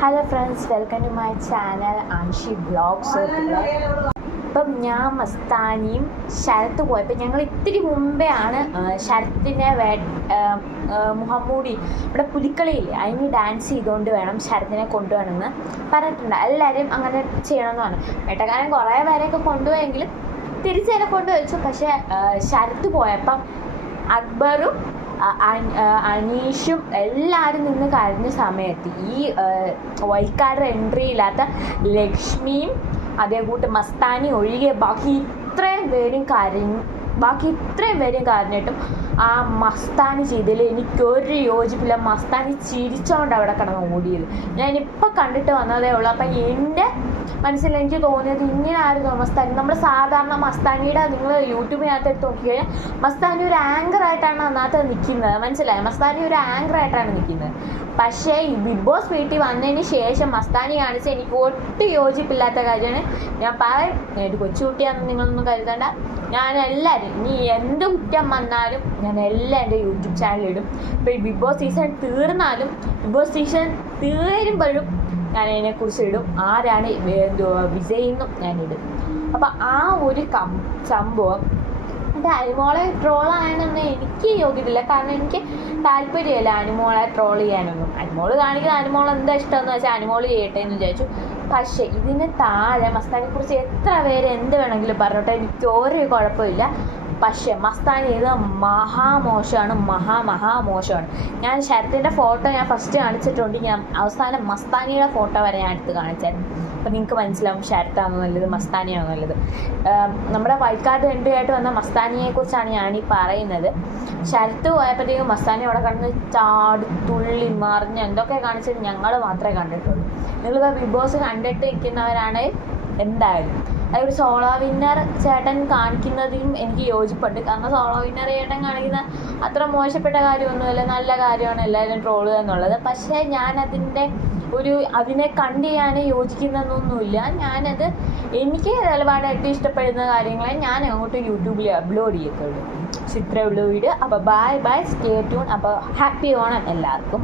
Hello friends, welcome to my channel Anshi vlogs. ഇപ്പം ഞാൻ മസ്താനിയും ശരത്ത് പോയപ്പോൾ ഞങ്ങൾ ഇത്തിരി മുമ്പേ ആണ് ശരത്തിനെ മുഹമ്മൂടി ഇവിടെ പുലിക്കളിയില്ലേ, അതിന് ഡാൻസ് ചെയ്തുകൊണ്ട് വേണം ശരത്തിനെ കൊണ്ടുപോകണമെന്ന് പറഞ്ഞിട്ടുണ്ട്. എല്ലാവരും അങ്ങനെ ചെയ്യണമെന്നാണ്. വേട്ടക്കാരൻ കുറേ പേരെയൊക്കെ കൊണ്ടുപോയെങ്കിലും തിരിച്ചതിനെ കൊണ്ടുവച്ചു. പക്ഷേ ശരത്ത് പോയപ്പം അക്ബറും അനീഷും എല്ലാവരും നിന്ന് കരഞ്ഞ സമയത്ത് ഈ വൈൽഡ് എൻട്രി ഇല്ലാത്ത ലക്ഷ്മിയും അതേകൂട്ട് മസ്താനി ഒഴികെ ബാക്കി ഇത്രയും പേരും കരഞ്ഞിട്ടും ആ മസ്താനി ചെയ്തതിൽ എനിക്കൊരു യോജിപ്പില്ല. മസ്താനി ചിരിച്ചോണ്ട് അവിടെ കിടന്ന് ഓടിയത് ഞാനിപ്പോൾ കണ്ടിട്ട് വന്നതേ ഉള്ളൂ. അപ്പം എൻ്റെ മനസ്സിൽ എനിക്ക് തോന്നിയത് ഇങ്ങനെ ആയിരുന്നു മസ്താനി. നമ്മുടെ സാധാരണ മസ്താനിയുടെ നിങ്ങൾ യൂട്യൂബിനകത്ത് എടുത്ത് നോക്കിക്കഴിഞ്ഞാൽ മസ്താനി ഒരു ആങ്കറായിട്ടാണ് അതിനകത്ത് നിൽക്കുന്നത്. മനസ്സിലായി? മസ്താനി ഒരു ആങ്കറായിട്ടാണ് നിൽക്കുന്നത്. പക്ഷേ ഈ ബിഗ് ബോസ് വീട്ടിൽ വന്നതിന് ശേഷം മസ്താനി കാണിച്ച എനിക്ക് ഒട്ടും യോജിപ്പില്ലാത്ത കാര്യമാണ്. ഞാൻ പറയും, ഒരു കൊച്ചുകുട്ടിയാണെന്ന് നിങ്ങളൊന്നും കരുതണ്ട. ഞാൻ എല്ലാവരും ഇനി എന്ത് കുറ്റം വന്നാലും ഞാൻ എല്ലാം എൻ്റെ യൂട്യൂബ് ചാനലിലിടും. ഇപ്പോൾ ഈ ബിഗ് ബോസ് സീസൺ തീർന്നാലും ബിഗ് ബോസ് സീസൺ തീരുമ്പോഴും ഞാൻ അതിനെക്കുറിച്ച് ഇടും. ആരാണ് വിജയിന്നും ഞാനിടും. അപ്പം ആ ഒരു സംഭവം എൻ്റെ അനുമോളെ ട്രോളായാനൊന്നും എനിക്ക് യോഗ്യതയില്ല. കാരണം എനിക്ക് താല്പര്യമില്ല അനുമോളെ ട്രോൾ ചെയ്യാനൊന്നും. അനുമോള് കാണിക്കുന്ന അനുമോൾ എന്താ ഇഷ്ടമെന്ന് വെച്ചാൽ അനുമോള് ചെയ്യട്ടെ എന്ന് വിചാരിച്ചു. പക്ഷേ ഇതിന് താഴെ മസ്താനിയെക്കുറിച്ച് എത്ര പേര് എന്ത് വേണമെങ്കിലും പറഞ്ഞോട്ടെ, എനിക്ക് ഒരു കുഴപ്പമില്ല. പക്ഷേ മസ്താനി ഇത് മഹാമോശമാണ്, മഹാമോശമാണ്. ഞാൻ ശരത്തിൻ്റെ ഫോട്ടോ ഞാൻ ഫസ്റ്റ് കാണിച്ചിട്ടുണ്ട്. ഞാൻ അവസാനം മസ്താനിയുടെ ഫോട്ടോ വരെ ഞാൻ എടുത്ത് കാണിച്ചായിരുന്നു. അപ്പോൾ നിങ്ങൾക്ക് മനസ്സിലാവും ശരത്താണോ നല്ലത് മസ്താനിയാണോ നല്ലത്. നമ്മുടെ വൈൽഡ് എൻട്രി ആയിട്ട് വന്ന മസ്താനിയെക്കുറിച്ചാണ് ഞാനീ പറയുന്നത്. ശരത്ത് പോയപ്പോഴത്തേക്കും മസ്താനി അവിടെ കടന്ന് ചാടി തുള്ളി മറിഞ്ഞ് എന്തൊക്കെ കാണിച്ചത് ഞങ്ങൾ മാത്രമേ കണ്ടിട്ടുള്ളൂ. നിങ്ങളിപ്പോൾ ബിഗ് ബോസ് കണ്ടിട്ട് നിൽക്കുന്നവരാണെങ്കിൽ എന്തായാലും അതൊരു സോളോ വിന്നർ ചേട്ടൻ കാണിക്കുന്നതിനും എനിക്ക് യോജിപ്പുണ്ട്. കാരണം സോളോ വിന്നർ ചേട്ടൻ കാണിക്കുന്ന അത്ര മോശപ്പെട്ട കാര്യമൊന്നുമല്ല, നല്ല കാര്യമാണ് എല്ലാവരും ട്രോൾ ചെയ്യുക എന്നുള്ളത്. പക്ഷേ അതിനെ കണ്ട് ചെയ്യാൻ യോജിക്കുന്നതൊന്നുമില്ല. ഞാനത് എനിക്ക് നിലപാടായിട്ട് ഇഷ്ടപ്പെടുന്ന കാര്യങ്ങളെ ഞാൻ അങ്ങോട്ട് യൂട്യൂബിൽ അപ്ലോഡ് ചെയ്യത്തുള്ളൂ. ഇത്രയേ ഉള്ളൂ വീഡിയോ. അപ്പോൾ ബൈ സ്റ്റേ ട്യൂൺ. അപ്പോൾ ഹാപ്പി ഓണം എല്ലാവർക്കും.